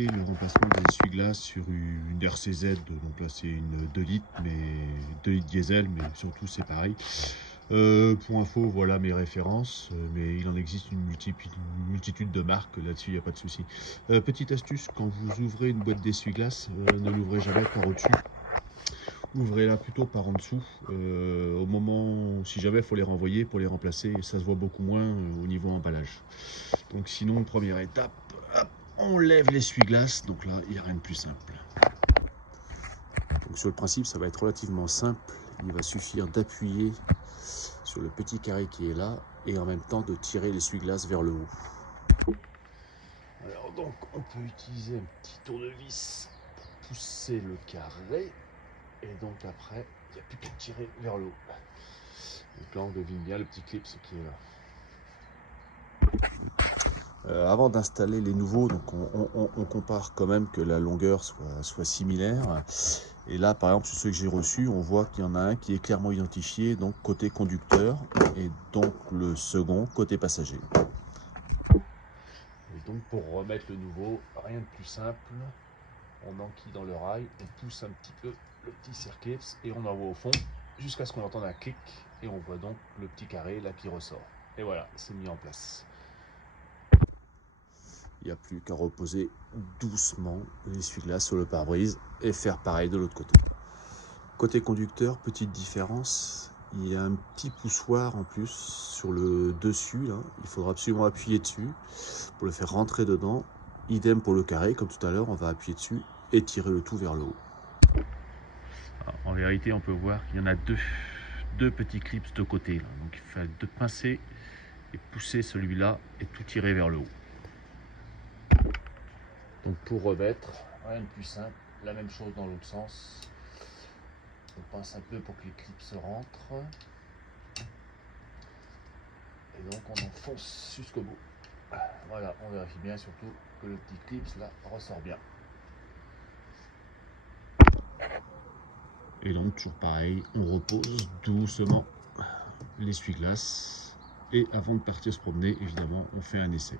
Et le remplacement des essuie-glaces sur une RCZ, donc là c'est une 2 litres, mais 2 litres diesel, mais surtout c'est pareil. Pour info, voilà mes références, mais il en existe une multitude de marques, là-dessus il n'y a pas de souci. Petite astuce, quand vous ouvrez une boîte d'essuie-glaces, ne l'ouvrez jamais par au-dessus, ouvrez-la plutôt par en dessous. Au moment, si jamais il faut les renvoyer pour les remplacer, ça se voit beaucoup moins au niveau emballage. Donc sinon, première étape, hop, on lève l'essuie-glace, donc là il n'y a rien de plus simple. Donc sur le principe, ça va être relativement simple. Il va suffire d'appuyer sur le petit carré qui est là et en même temps de tirer l'essuie-glace vers le haut. Alors donc on peut utiliser un petit tournevis pour pousser le carré et donc après il n'y a plus qu'à tirer vers le haut. Donc là on devine bien le petit clip qui est là. Avant d'installer les nouveaux, donc on compare quand même que la longueur soit similaire. Et là, par exemple, sur ceux que j'ai reçus, on voit qu'il y en a un qui est clairement identifié, donc côté conducteur, et donc le second côté passager. Et donc pour remettre le nouveau, rien de plus simple. On enquille dans le rail, on pousse un petit peu le petit circuit et on envoie au fond jusqu'à ce qu'on entende un clic et on voit donc le petit carré là qui ressort. Et voilà, c'est mis en place. Il n'y a plus qu'à reposer doucement l'essuie-glace sur le pare-brise et faire pareil de l'autre côté. Côté conducteur, petite différence, il y a un petit poussoir en plus sur le dessus. Là. Il faudra absolument appuyer dessus pour le faire rentrer dedans. Idem pour le carré, comme tout à l'heure, on va appuyer dessus et tirer le tout vers le haut. En vérité, on peut voir qu'il y en a deux petits clips de côté. Là. Donc il faut de pincer et pousser celui-là et tout tirer vers le haut. Donc pour remettre, rien de plus simple, la même chose dans l'autre sens. On pince un peu pour que les clips se rentrent. Et donc on enfonce jusqu'au bout. Voilà, on vérifie bien surtout que le petit clip là ressort bien. Et donc toujours pareil, on repose doucement l'essuie-glace. Et avant de partir se promener, évidemment, on fait un essai.